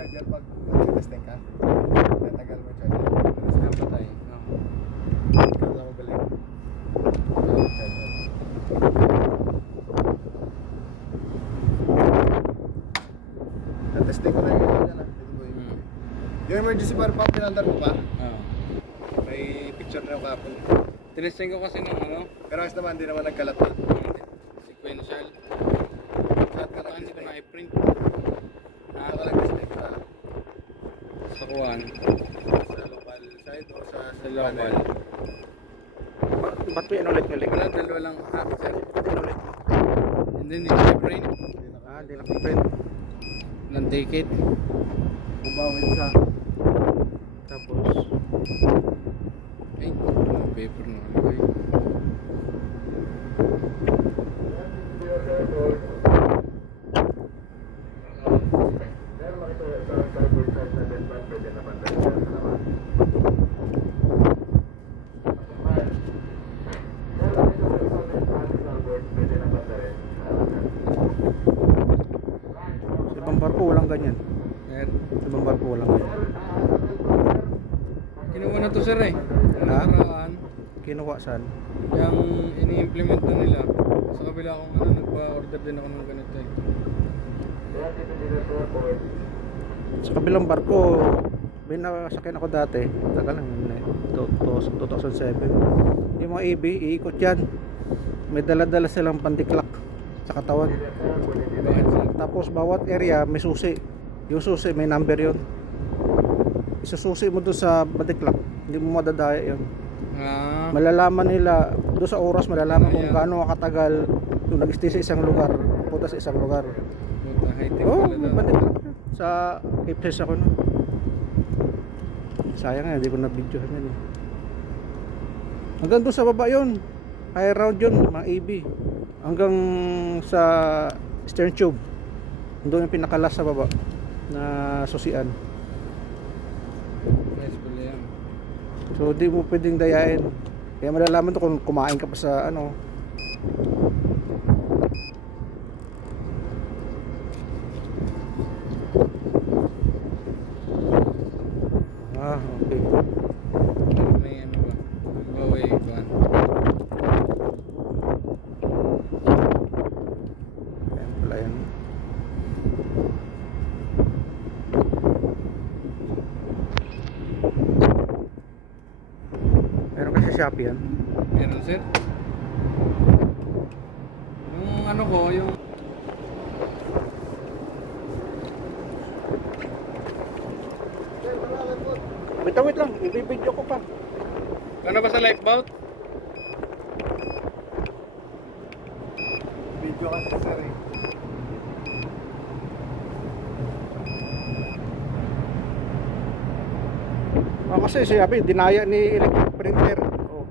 charger pag testing ka. Tatagal mo charger. Alas na patay. Kaya mo galing. Charger. Testing ko na yung ganyan na. Dito boy. Yung emergency power pump, pinandar mo pa? May picture na yung kapon. Tinesting ko kasi ng ano, Pero ayos naman, hindi naman nagkalat na. sequential. Lahat ka Baka hindi ko nag-testing. na-i-print. Lahat ka nag-testing sa Sa kuwan. local side o sa Sa local. Ba't mo yan ulit? Wala, dalawa lang. Sir. Ulit. Hindi ko na-i-print. Hindi nakaprint. Walang ticket. Bumawin sa Tapos, Ay, walang paper na. Ay. sa ibang barko walang ganyan. Sir, Sa ibang barko walang ganyan. kinuha na to sir eh. Yung Ha? nakaraan, Kinuha saan? yung ini-implement na nila. Sa kabila akong ano, nagpa-order din ako ng ganito eh. Sa kabilang barko, may nasakyan ako dati. Tagal lang, 2007. Yung mga EB, iikot yan. May dala-dala silang pantiklak sa katawan. Bakit sir? Tapos bawat area may susi. Yung susi may number yon. Isususi mo doon sa pantiklak. Hindi mo madadaya yun. Malalaman nila, doon sa oras malalaman kung gaano katagal yung nag-stay sa isang lugar, punta sa isang lugar. Puta, high-tech Oh, pala may daw. pantiklak yun. Sa Cape Test ako nun. Sayang nga, hindi ko na-videohan yun eh. Hanggang doon sa baba yun. High round yun, mga AB. Hanggang sa stern tube. Doon yung pinakalas sa baba na susian. Nice pala yan. So di mo pwedeng dayain. Kaya malalaman to kung kumain ka pa sa ano. Okay. Pero may ano ba? Huawei ban. Ayan pala yan. Meron kasi Shopee yan. Meron sir? Yung ano ko, yung Wait lang, i-video ko pa. ano ba sa lifeboat? video kasi sir eh. Kasi sabi, dinaya ni electric printer. Oh.